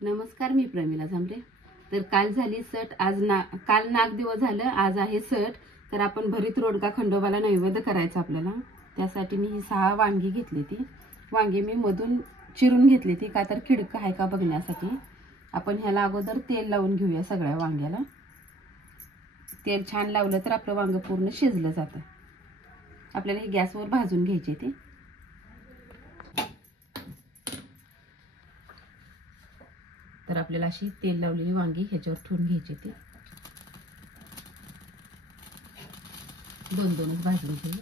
नमस्कार, मी प्रमिला झांबरे। तर काल झाली सट, काल नाग दिवस झालं, आज आहे सट। तर आपण भरीत रोडगा खंडोबाला नैवेद्य करायचा आपल्याला। त्यासाठी मी ही 6 वांगी घेतली ती। वांगी मी मधून चिरून घेतली ती, का तर खिडक आहे का बघण्यासाठी। आपण ह्याला अगोदर तेल लावून घेऊया सगळ्या वांग्याला। तेल छान लावलं तर आपलं वांग पूर्ण शिजलं जातं। आपल्याला हे गॅसवर भाजून घ्यायचे ते। तर आपल्याला अशी तेल लावलेली वांगी ह्याच्यावर ठेवून घ्यायची ती। दोन भाजून घेऊ।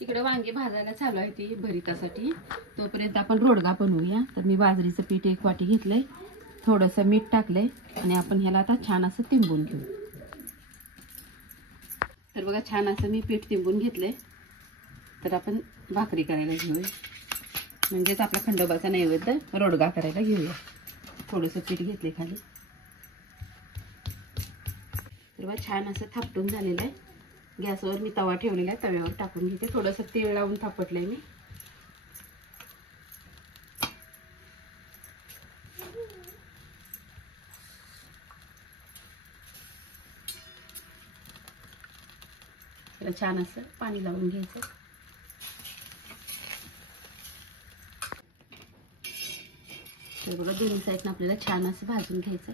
इकडे वांगी भाजायला चालू आहे ती भरितासाठी। तोपर्यंत आपण रोडगा बनवूया। तर मी बाजरीचं पीठ 1 वाटी घेतलंय, थोडंसं मीठ टाकलंय आणि आपण ह्याला आता छान असं तिंबून घेऊ। तर बघा, छान असं मी पीठ तिंबून घेतलंय। तर आपण भाकरी करायला घेऊया, म्हणजेच आपला खंडोबाचा नैवेद्य रोडगा करायला घेऊया। थोडंसं पीठ घेतले खाली। तर बघा, छान असं थापटून झालेलं आहे। गॅसवर मी तवा ठेवलेला आहे, तव्यावर टाकून घेते। थोडंसं तेल लावून थापटलंय मी। त्याला छान असं पाणी लावून घ्यायचं। तर बघा, दोन्ही साईडनं आपल्याला छान असं भाजून घ्यायचं।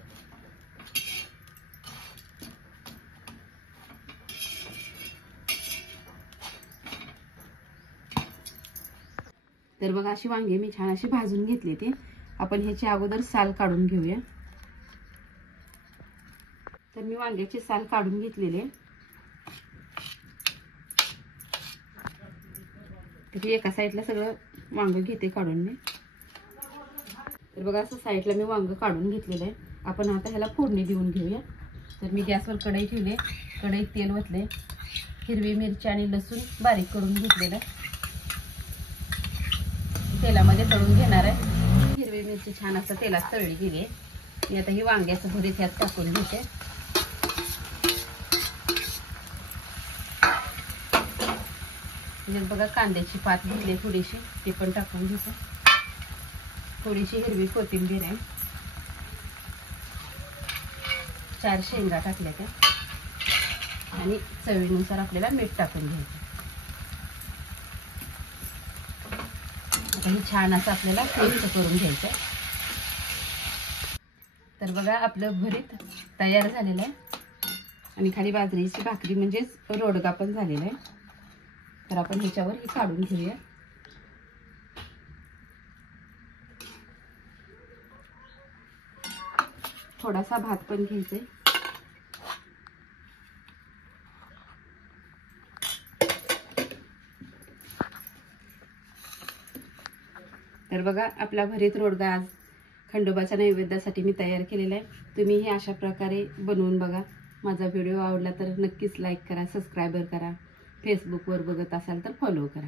तर बघा, अशी वांगी मी छान अशी भाजून घेतली ती। आपण ह्याची अगोदर साल काढून घेऊया। तर मी वांग्याची साल काढून घेतलेली आहे। तर एका साईडला सगळं वांग घेते काढून मी। तर बघा, असं साईडला मी वांग काढून घेतलेलं आहे। आपण आता ह्याला फोडणी देऊन घेऊया। तर मी गॅसवर कढई ठेवली, कढईत तेल ओतले, हिरवी मिरची आणि लसूण बारीक करून घेतलेलं तेलामध्ये तळून घेणार आहे। हिरवी मिरची छान असं तेलात तळली गेली आहे। मी आता ही वांग्याचं भरीत ह्यात टाकून घेते। बघा, कांद्याची पात घेतली थोडीशी, ती पण टाकून घेते। थोडीशी हिरवी कोथिंबीर आहे, 4 शेंगा टाकल्या त्या, आणि चवीनुसार आपल्याला मीठ टाकून घ्यायचं। आता हे छान असं आपल्याला पेस्ट करून घ्यायचं। तर बघा, आपलं भरीत तयार झालेलं आहे आणि खाली बाजरीची भाकरी म्हणजेच रोडगा पण झालेला आहे। तर आपण ह्याच्यावर हे काढून घेऊया। थोडासा भात पण घ्यायचा। तर बघा, आपला भरीत रोडगा आज खंडोबाच्या नैवेद्यासाठी मी तयार केलेला आहे। तुम्ही हे अशा प्रकारे बनवून बघा। माझा व्हिडिओ आवडला तर नक्कीच लाईक करा, सबस्क्राईब करा। फेसबुकवर बघत असाल तर फॉलो करा।